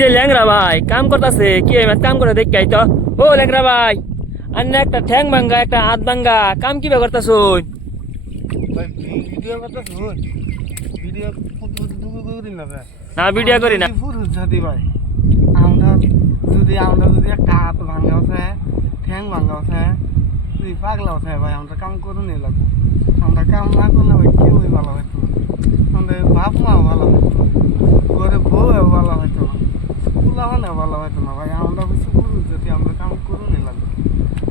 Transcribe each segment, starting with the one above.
যে ল্যাংরা ভাই কাম করতেছে? কি কাম করে দেখ তো ও ল্যাংরা ভাই আন্য একটা ঠ্যাং ভাঙ্গা একটা হাত ভাঙ্গা কাম কি করতেছ না ভিডিও করি না। জাতি ভাই। আমরা যদি আমরা যদি একটা হাত ভাঙাওছে ঠ্যাং ভাঙাওছে যদি পাগলাওছে ভাই আমরা কাম করু নি লাগবো। আমরা কাম না করলে ভাই কেউই ভালো হইতো? আমাদের বাপ মাও ভালো হইতো। ঘরে বউও ভালো হইতো না। ফুলাবানেও ভালো হইতো না। ভাই আমরা হচ্ছে পুরুষ জাতি আমরা কাম করু নি লাগবো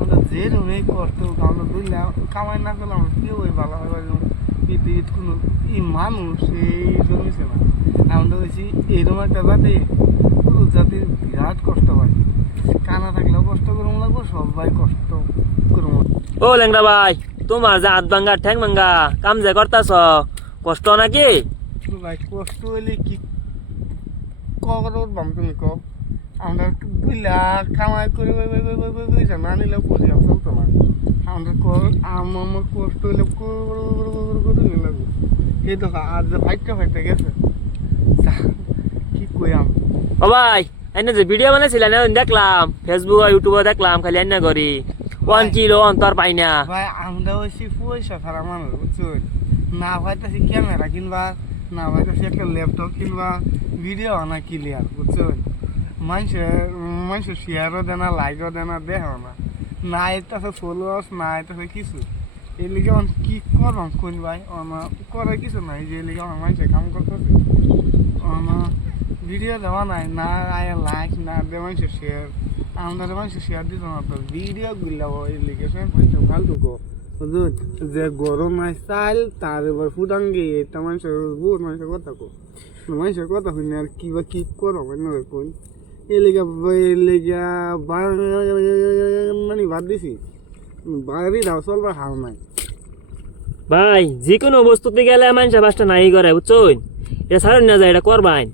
আমরা যে রুমে করতো আমরা দুইলে কামাই না করলে আমরা কেউই ভালো হয়? ভাই পৃথিবীর কোনো ই মানুষ এই জন্মেছে না। আমরা হয়েছি এরকম একটা জাতি পুরুষ জাতির বিরাট কষ্ট হয় কানা থাকলেও কষ্ট করুন লাগবো সবাই কষ্ট করুন ও ল্যাংরা ভাই তোমার যে হাত ভাঙ্গা ঠ্যাং ভাঙ্গা কাম যে করতেছ কষ্ট নাকি? ভাই কষ্ট হইলে কি করবাম তুমি কও? আমরা বুঝলা কামাই করে বুঝা না নিলেও পড়ি চলতো না আমরা আমার কষ্ট হইলে করে লাগবো এই তো আজ ফাইটটা ফাইটটা গেছে? কি কই আমি। ও ভাই এনে যে ভিডিও বানাইছিলেন এনে দেখলাম ফেসবুক আর ইউটিউবে দেখলাম খালি এনে করি। ওয়ান কিলো অন্তর পাই না। ভাই আমরা হইছি পয়সা ছাড়া মানুষ বুঝছেন? না পাইতেছি ক্যামেরা কিনবা না পাইতেছি একটা ল্যাপটপ কিনবা ভিডিও আনা ক্লিয়ার বুঝছেন? মানুষের মানুষের শেয়ারও দেয় না লাইকও দেয় না, দেখো না। না এটাছে ফলোয়ার্স না এটাছে কিছু। এই লিগে এখন কি করবাম কোন ভাই? অনা করে কিছু নাই, যে লিগে আমার মানুষের কাম করতেছে। অনা ভিডিও দেওয়া নাই, না আয় লাইক না দে মানুষের শেয়ার আমাদের মানুষের শেয়ার দিত না, তো ভিডিও গুলা এই লিগে সব মানুষের ফালতু কো বুঝুন, যে গরম নাই চাল, তার এবার ফুটাঙ্গি, এটা মানুষের বহুত মানুষের কথা কো। মানুষের কথা শুনি আর কি বা কি করো মানে কোন এই লিগা এই লিগা মানে বাদ দিছি। বাড়ি দাও, চলবার হাল নাই। ভাই যে কোনো বস্তুতে গেলে মানুষ বাসটা নাই করে, বুঝছুন? এটা সারেন না যায়, এটা করবাইন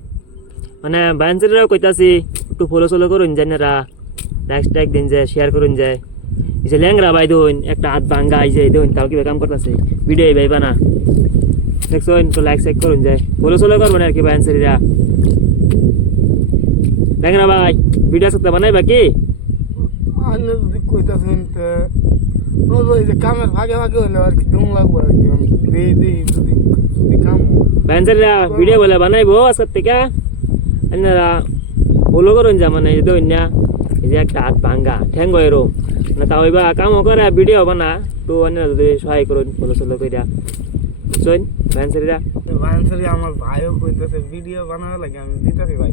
মানে বাইনসেরাও কইতাছি, একটু ফলো সলো করুন, জানেরা। লাইক টাইক দিন যায় শেয়ার করুন যায়। এই যে ল্যাংরা ভাই দুন একটা হাত ভাঙ্গা এই যে দুন তাও কীভাবে কাম করতেছে ভিডিও ভাই বানা দেখছেন তো লাইক সাইক করুন যায় ফলো সলো করবেন আর কি বাইনসেরিরা ল্যাংরা ভাই ভিডিও সাথে বানাইবা কি আন্য যদি কইতাছেন যে কামের ভাগে ভাগে হইলে আর কি দুম লাগবো আর কি আমি দে দে যদি যদি কাম বাইনসেরিরা ভিডিও বলে বানাইবো আজকের থেকে আপনারা ফলো করুন যা মানে এই না এই যে একটা হাত ভাঙ্গা ঠ্যাঙ্গ এরো মানে তাও এবার কামও করে ভিডিও বানা। তো অন্যরা যদি সহায় করুন ফলো সলো কইরা। বুঝছেন? বাইনসেরিরা ভাইনসারি আমার ভাইও কইতেছে ভিডিও বানানো লাগে, আমি দিতেছি ভাই।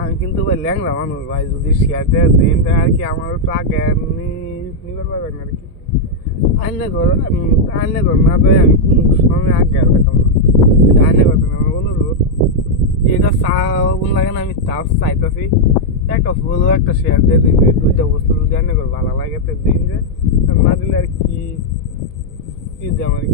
আমি কিন্তু ভাই ল্যাংরা মানুষ ভাই, যদি শেয়ার টেয়ার দিন আর কি আমার আগে নিবার পারবেন আর কি? আইনে ঘর আইনে ঘর না তো আমি কোন সময় আগে আর পেতাম না। আইনে ঘর আমার অনুরোধ, এটা চাউন লাগে না আমি তাও চাইতেছি। একটা ফলো একটা শেয়ার দিয়ে দিন, দুইটা বস্তু যদি আইনে ঘর